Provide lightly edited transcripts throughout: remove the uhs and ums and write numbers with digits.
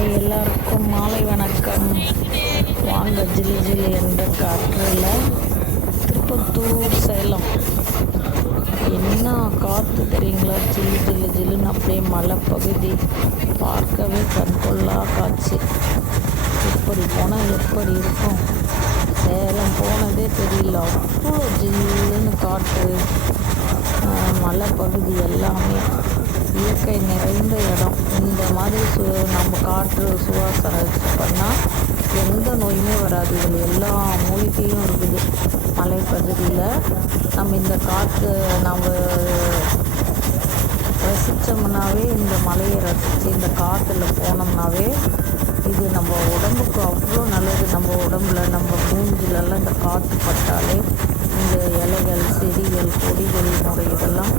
Hi, எல்லாருக்கும் மாலை வணக்கம். வாங்க ஜிலு ஜிலு என்ற காற்றில் திருப்பத்தூர் சேலம். என்ன காற்று தெரியுங்களா? ஜிலு ஜிலு ஜிலுன்னு அப்படியே மலை பகுதி பார்க்கவே கண்கொள்ளா காட்சி. இப்படி போனால் எப்படி இருக்கும்? சேலம் போனதே தெரியல, அவ்வளோ ஜில்லுன்னு காற்று, மலைப்பகுதி எல்லாமே இயற்கை நிறைந்த இடம். இந்த மாதிரி நம்ம காற்று சுவாசனை பண்ணால் எந்த நோயுமே வராது. இதில் எல்லா மூலிகையும் இருக்குது. மலைப்பகுதியில் நம்ம இந்த காற்று நம்ம ரசித்தோம்னாவே, இந்த மலையை ரசித்து இந்த காற்றுல போனோம்னாவே இது நம்ம உடம்புக்கு அவ்வளோ நல்லது. நம்ம உடம்புல நம்ம மூஞ்சிலெல்லாம் இந்த காற்று பட்டாலே, இந்த இலைகள் செடிகள் கொடிகளினுடைய இதெல்லாம்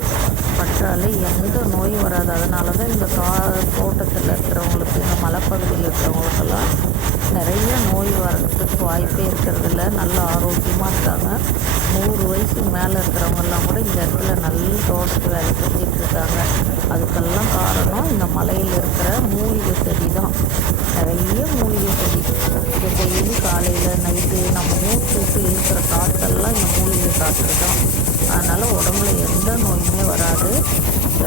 பற்றாலே எந்த நோயும் வராது. அதனால தான் இந்த தோட்டத்தில் இருக்கிறவங்களுக்கு, இந்த மலைப்பகுதியில் இருக்கிறவங்களுக்கெல்லாம் நிறைய நோய் வர்றதுக்கு வாய்ப்பே இருக்கிறதில்ல. நல்ல ஆரோக்கியமாக இருக்காங்க. 100 வயசுக்கு மேலே இருக்கிறவங்கெல்லாம் கூட இந்த இடத்துல நல்ல தோட்டத்து வேலை செஞ்சிட்ருக்காங்க. அதுக்கெல்லாம் காரணம் இந்த மலையில் இருக்கிற மூலிகை செடி தான். நிறைய மூலிகை செடி. இது டெய்லி காலையில் நைட்டு நம்ம மூச்சுக்கு இருக்கிற காற்றெல்லாம் இந்த மூலிகை காற்று தான். அதனால் உடம்புல எந்த நோயுமே வராது.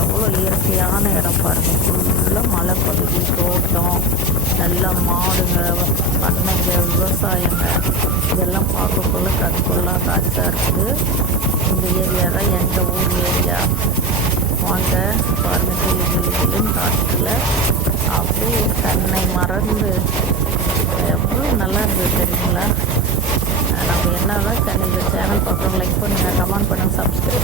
எவ்வளோ இயற்கையான இடம் பாருங்கள். ஃபுல்லாக மலைப்பகுதி, தோட்டம், நல்லா மாடுங்க, பண்ணைங்க, விவசாயங்க, இதெல்லாம் பார்க்கக்குள்ள கண்கொள்ளா காட்சியாக இருக்குது. இந்த ஏரியா தான் எங்கள் ஊர் ஏரியா. வாங்க பாருங்கள், கிளி கிளி கிளின்னு காற்றுல அப்படியே தன்னை மறந்து எவ்வளோ நல்லா இருக்குது தெரியுங்களா? நம்ம என்ன தான் இந்த சேனல் பார்க்குறோம், லைக் பண்ணுங்கள், கமெண்ட் பண்ணுங்கள், சப்ஸ்கிரைப்